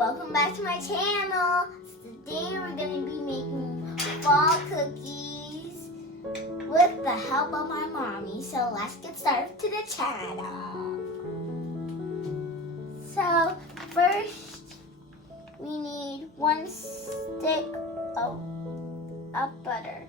welcome back to my channel. Today we're going to be making fall cookies with the help of my mommy. So let's get started to the channel. So first we need 1 stick of butter.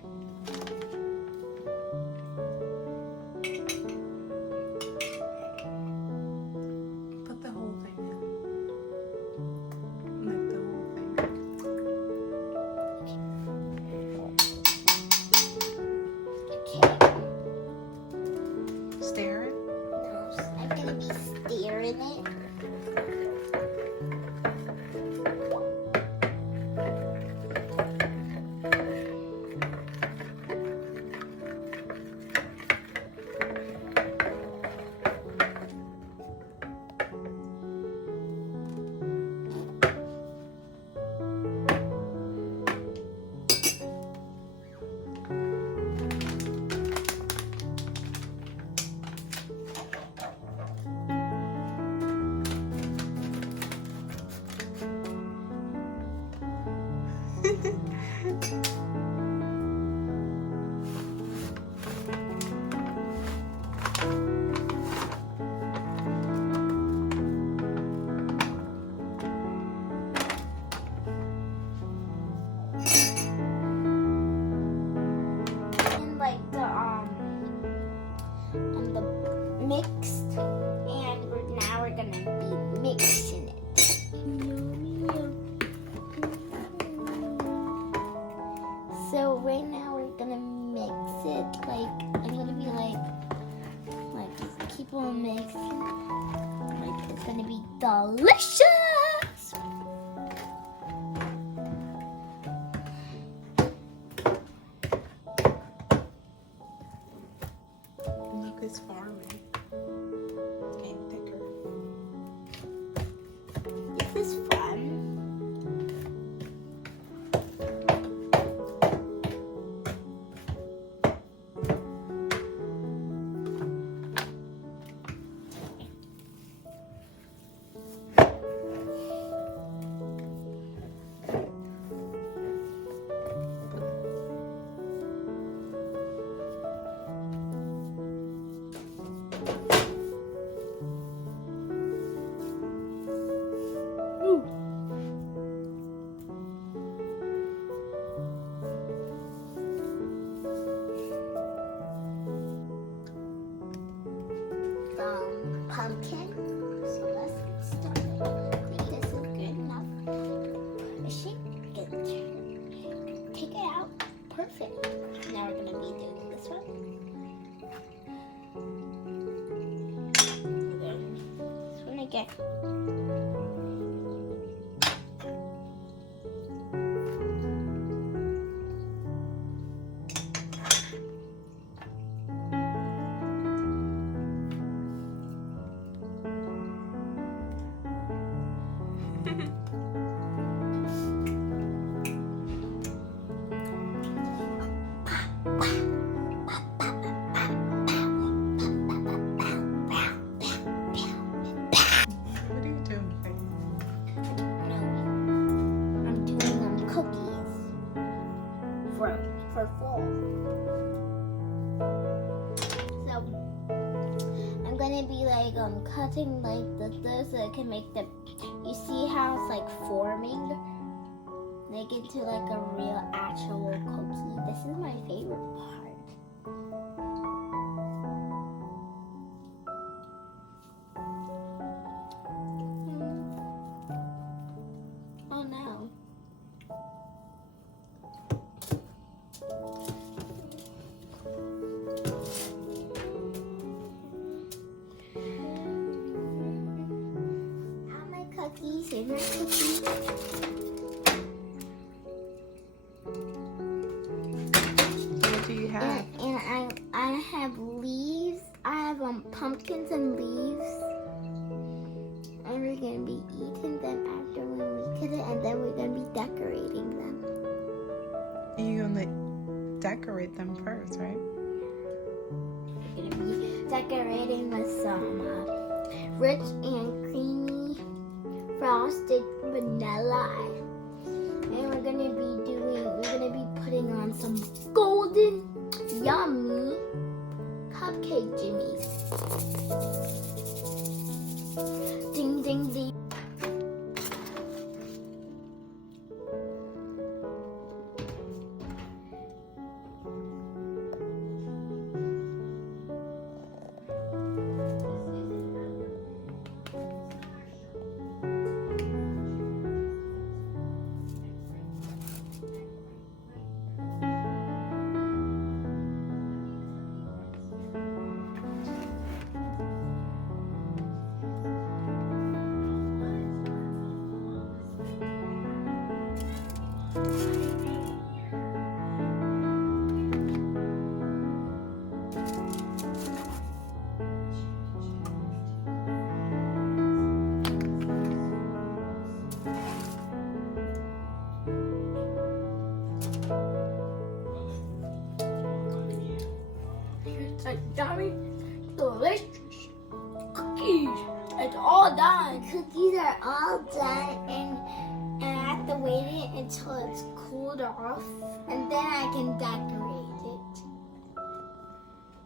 Stir it? No, I'm gonna be stirring it. And the mixed, and now we're gonna be mixing it. So right now we're gonna mix it. I'm gonna be keep on mixing. It's gonna be delicious. Look, it's forming. It's getting thicker. This is fun. Pumpkin. So let's get started. I think this is good enough. Take it out. Perfect. Now we're gonna be doing this one. And then this one again. For fall. So I'm gonna be cutting this so it can make the, you see how it's forming into a real actual cookie. This is my favorite part. Oh no. Here's my cookie. What do you have? And I have leaves. I have pumpkins and leaves. And we're gonna be eating them after when we cut it, and then we're gonna be decorating them. You're gonna decorate them first, right? We're gonna be decorating with some rich and creamy frosted vanilla. And we're gonna be putting on some golden, yummy cupcake jimmies. Ding, ding, ding. Yummy, delicious cookies. It's all done. Cookies are all done, and I have to wait it until it's cooled off, and then I can decorate it.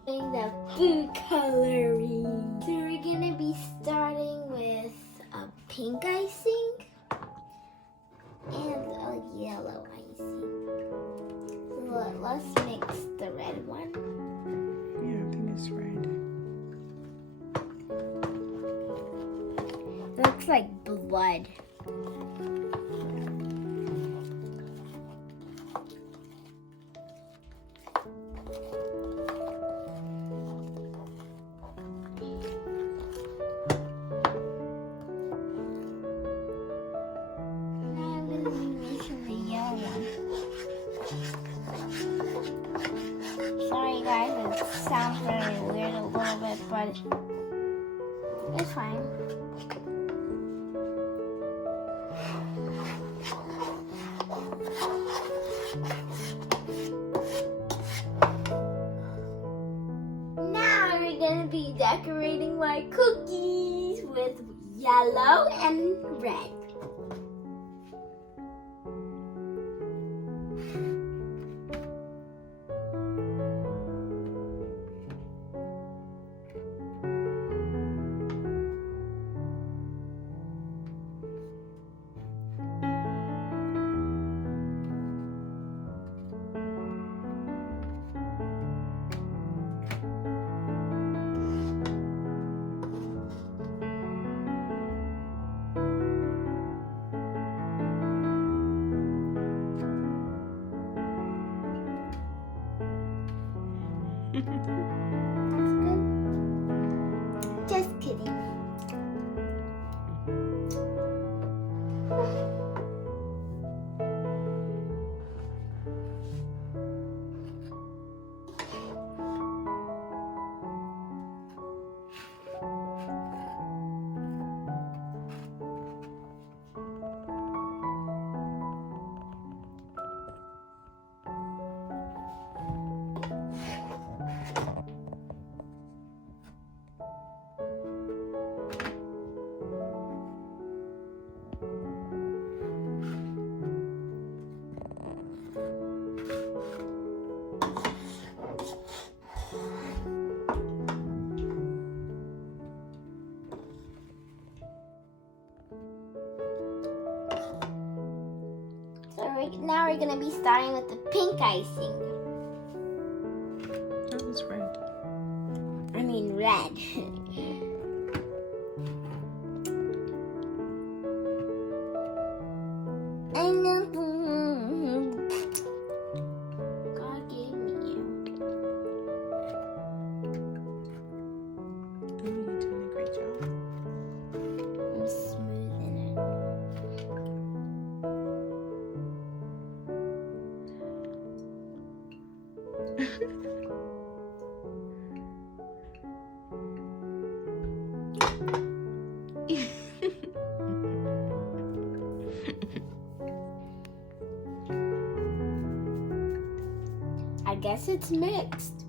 Doing the food coloring. So we're gonna be starting with a pink icing and a yellow icing. Let's mix the red one. Yeah, I think it's red. Looks like blood. Now I'm going to be making the yellow one. Sorry guys, it sounds very weird a little bit, but it's fine. Now we're gonna be decorating my cookies with yellow and red. That's good. Just kidding. Now we're gonna be starting with the pink icing. That was red. I mean red. I know. God gave me you. Oh, you're doing a great job. I'm smoothing it. I guess it's mixed.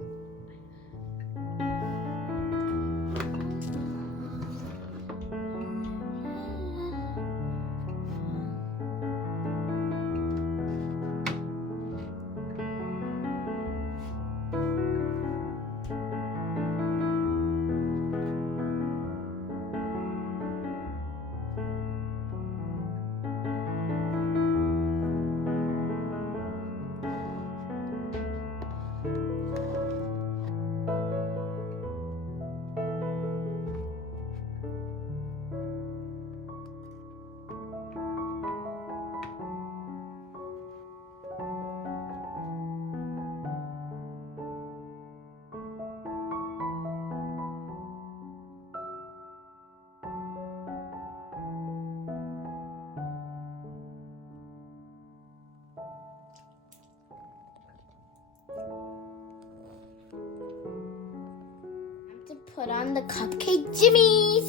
put on the cupcake jimmies.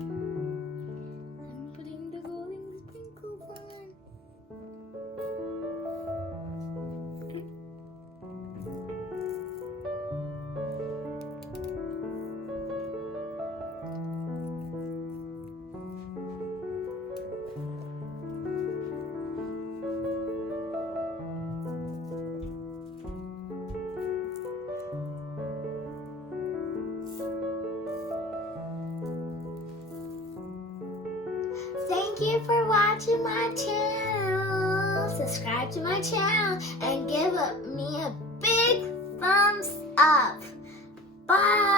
I'm putting the golden sprinkles on. Thank you for watching my channel. Subscribe to my channel and give me a big thumbs up. Bye.